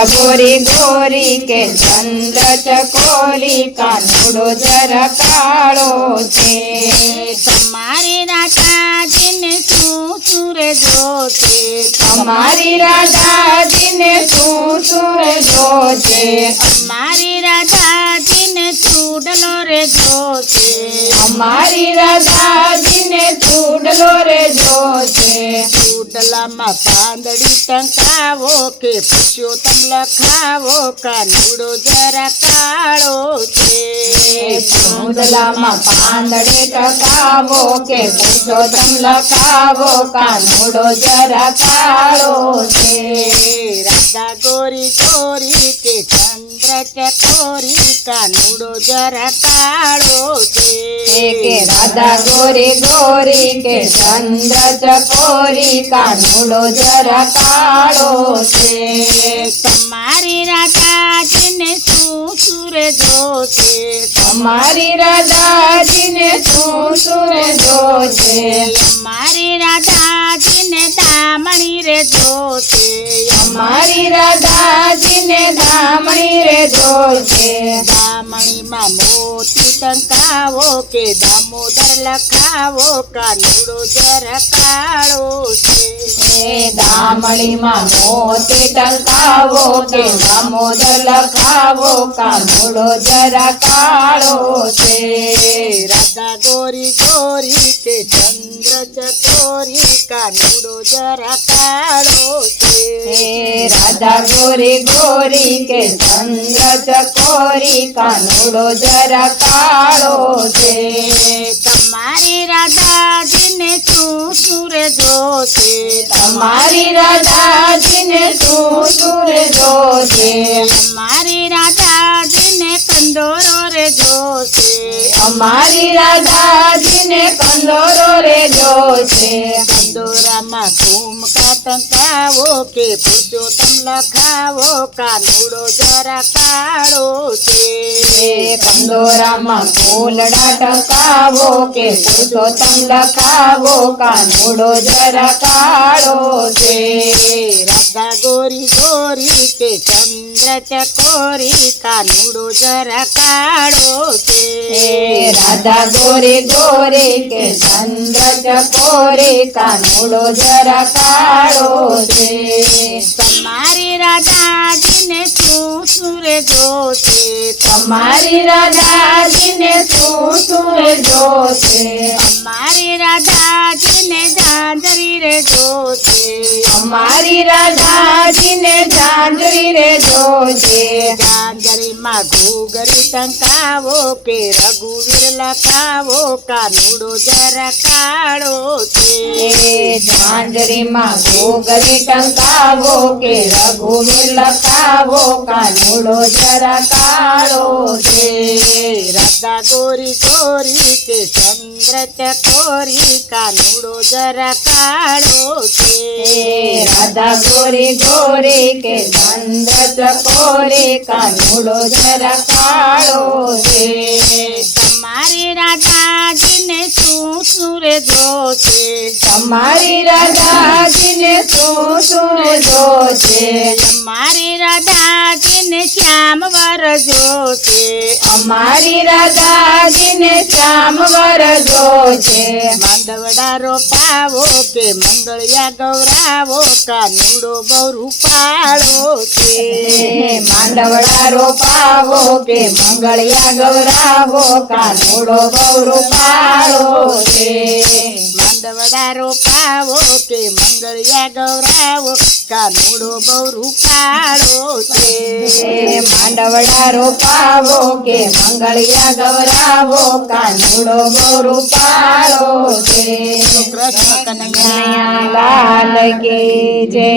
गोरी गोरी के चंद्र चकोरी कानूड़ो जरा काळो छे तमारी राधाजीने सुर जोशे हमारी राधाजीने सुर जोशे हमारी राधाजीने चूडलो रे जोशे हमारी राधाजीने चूडलो रे जोशे चूडलामां પાંદડી ટંકાવો કે પુરુષોત્તમ લખાવો કાનુડો જરા કાળો છે ચૂડલામાં પાંદડે ટકાવો કે પુરુષોત્તમ લખાવો કાનુડો જરા કાળો છે રાધા ગોરી ગોરી કે ચંદ્ર ચકોરી કાનુડો જરા કાળો છે કે રાધા ગોરી ગોરી કે ચંદ્ર ચકોરી કાનુડો જરા કાળો છે તમારી રાધાજીને સુર જોશે અમારી રાધાજીને સુર જોશે અમારી રાધાજીને દામણી રે જોશે અમારી રાધાજીને દામણી રે જોશે દામણીમાં મોતી ટંકાવો કે દામોદર લખાવો કાનુડો જરા કાળો છે દામણીમાં મોતી ટંકાવો કે દામોદર લખાવો કાનુડો જરા કાળો છે રાધા ગોરી ગોરી કે ચંદ્ર ચકોરી કાનુડો જરા કાળો છે રાધા ગોરી ગોરી કે ચંદ્ર ચકોરી કાનુડો જરા કાળો છે તમારી રાધાજીને સુર જોશે તમારી રાધાજીને સુર જોશે અમારી રાધાજીને કંદોરો રે જોશે અમારી રાધાજીને કંદોરો રે જોશે કંદોરામાં ઘૂમકા ટંકાવો કે પુરુષોત્તમ લખાવો કાનુડો જરા કાળો છે કંદોરામાં ફૂલડા ટકાવો કે પુરુષોત્તમ લખાવો કાનુડો જરા કાળો છે રાધા ગોરી ગોરી કે ચંદ્ર ચકોરી કાનુડો જરા કાળો છે રાધા ગોરી ગોરી કે ચંદ્ર ચકોરી કાનુડો જરા કાળો છે તમારી રાધાજીને સુર જોશે તમારી રાધાજીને સુર જોશે અમારી રાધાજીને ઝાંઝરી રે જોશે અમારી રાધાજીને ઝાંઝરી રે જોશે ઝાંઝરીમાં ઘૂઘરી ટંકાવો કે રઘુવીર લખાવો કાનુડો જરા કાળો છે ઝાંઝરીમાં ઘૂઘરી ટંકાવો કે રઘુવીર લખાવો કાનુડો જરા કાળો છે રાધા ગોરી ગોરી કે ચંદ્ર ચકોરી કાનુડો જરા કાળો છે રાધા ગોરી ગોરી કે ચંદ્ર ચકોરી કાનુડો જરા કાળો છે તમારી રાધાજીને સુર જોશે તમારી રાધાજીને સુર જોશે અમારી રાધાજીને શ્યામ વર જોશે અમારી રાધાજીને શ્યામવર જોશે માંડવડા રોપાવો કે મંગળિયા ગૌરાવો કાનુડો બહુ રૂપાળો છે માંડવડા રોપાવો કે મંગળિયા ગૌરાવો કાનુડો બહુ રૂપાળો છે માંડવડા રોપાવો કે મંગળિયા ગૌરાવો કાનુડો બહુ રૂપાળો છે માંડવડા રોપાવો કે મંગળિયા ગૌરાવો કાનુડો બહુ રૂપાળો છે કૃષ્ણ કનૈયા લાલ કે જય।